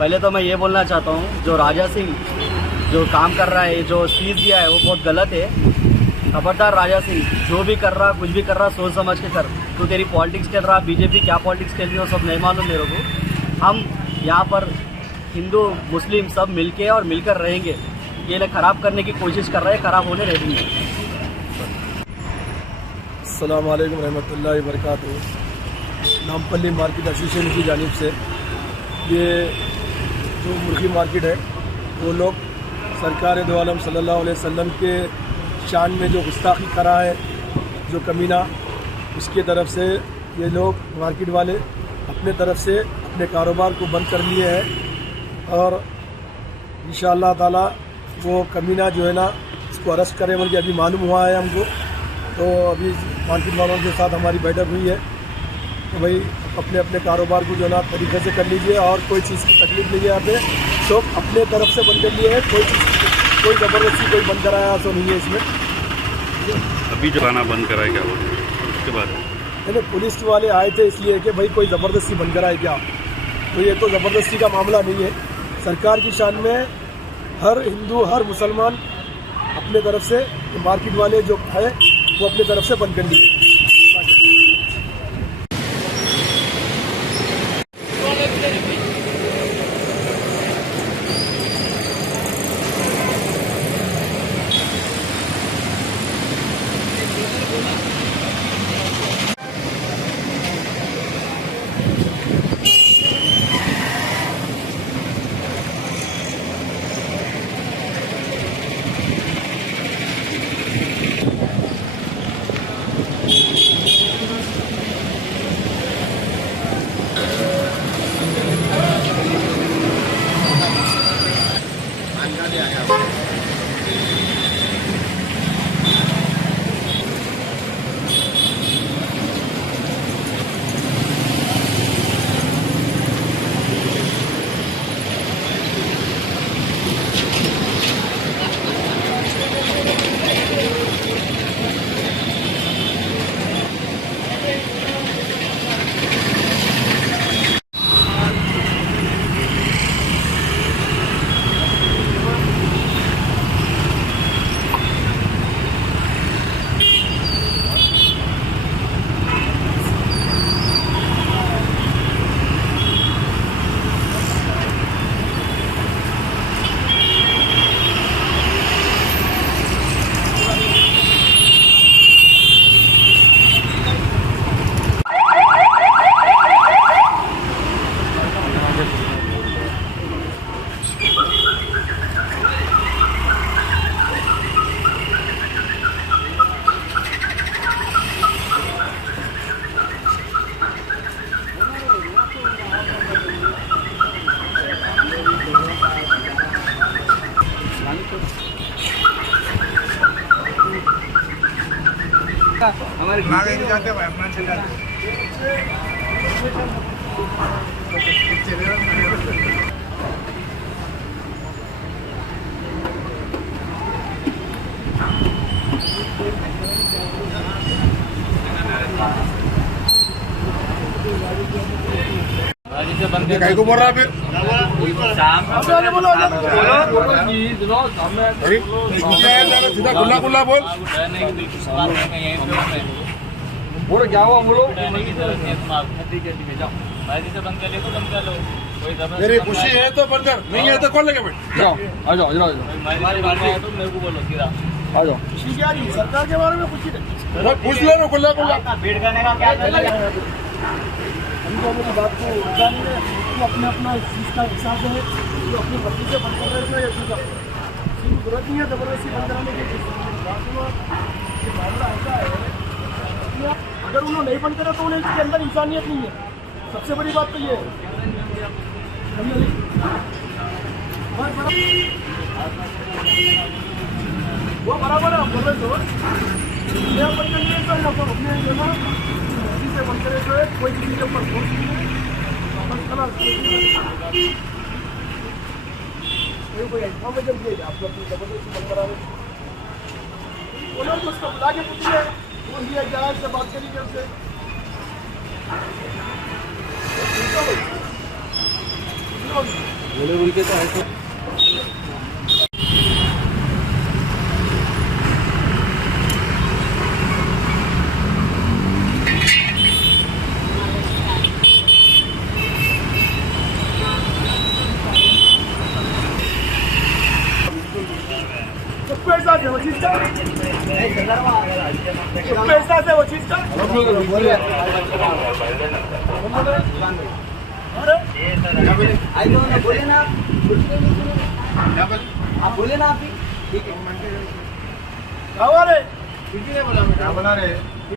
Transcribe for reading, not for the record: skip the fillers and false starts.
पहले तो मैं ये बोलना चाहता हूँ, जो राजा सिंह जो काम कर रहा है, जो स्पीच दिया है, वो बहुत गलत है। खबरदार राजा सिंह, जो भी कर रहा, कुछ भी कर रहा, सोच समझ के कर। तो तेरी पॉलिटिक्स खेल रहा, बीजेपी क्या पॉलिटिक्स खेल रही हो सब नहीं मालूम मेरे को। हम यहाँ पर हिंदू मुस्लिम सब मिलके और मिलकर रहेंगे। ये लोग खराब करने की कोशिश कर रहे हैं, खराब होने नहीं देंगे। अस्सलाम वालेकुम रहमतुल्लाहि व बरकातहू। नामपल्ली मार्केट एसोसिएशन की जानिब से ये जो मुर्गी मार्केट है, वो लोग सरकार दो आलम सल्लल्लाहु अलैहि वसल्लम के शान में जो गुस्ताखी करा है, जो कमीना, उसकी तरफ से ये लोग मार्केट वाले अपने तरफ से अपने कारोबार को बंद कर लिए हैं और इंशाअल्लाह ताला वो कमीना जो है ना, इसको अरेस्ट करें बल्कि अभी मालूम हुआ है हमको। तो अभी मार्केट वालों के साथ हमारी बैठक हुई है तो भाई अपने अपने कारोबार को जो है ना तरीके से कर लीजिए और कोई चीज़ की तकलीफ नहीं है। यहाँ पे तो अपने तरफ से बंद कर लिए है, कोई ज़बरदस्ती कोई बंद कराया तो नहीं है इसमें। अभी जो खाना बंद कराए क्या बोलते हैं उसके बाद मैंने पुलिस वाले आए थे इसलिए कि भाई कोई ज़बरदस्ती बंद कराए क्या, तो ये तो ज़बरदस्ती का मामला नहीं है। सरकार की शान में हर हिंदू हर मुसलमान अपने तरफ से मार्केट वाले जो है वो अपने तरफ से बंद कर लिए। हमारे जाते भाई अपना चल जाते कहीं को बोल रहा है फिर सीधा खुला खुला बोल बोलो क्या हुआ बोलो। मेरी खुशी है तो बंद कर, नहीं है तो कौन लेके बैठ जाओ। आ जाओ मेरे को बोलो सीधा आ जाओ। खुशी क्या नहीं, सरकार के बारे में खुशी नहीं, पूछ ले खुला खुला भीड़ करने का क्या हमको मेरी बात को जानी है। तो अपने अपना चीज़ का हिसाब है, तो अपनी बच्ची से बंद कर रहे हैं या जरूरत नहीं है जबरदस्ती बंद कराने की। ये मामला ऐसा है, अगर उन्होंने नहीं बंद करा तो उन्हें इसके अंदर इंसानियत नहीं है। सबसे बड़ी बात तो ये है। वो बराबर है, बोल रहे तो बंद कर लिए तो अपने जो ना से बंद करे तो कोई किसी के ऊपर फोर्स नहीं है। कोई इन्फॉर्मेशन दिए आप लोग अपनी जबरदस्ती बंद करा रहे वो लोग उसको बुला के पूछिए, वो दिया जहाज से बात करिए उससे। बोले उनके तो ऐसे पैसा से वो चीज का पैसा से वो चीज का बोले ना आप बोले ना आप ही ठीक है हमारे क्या बोला रे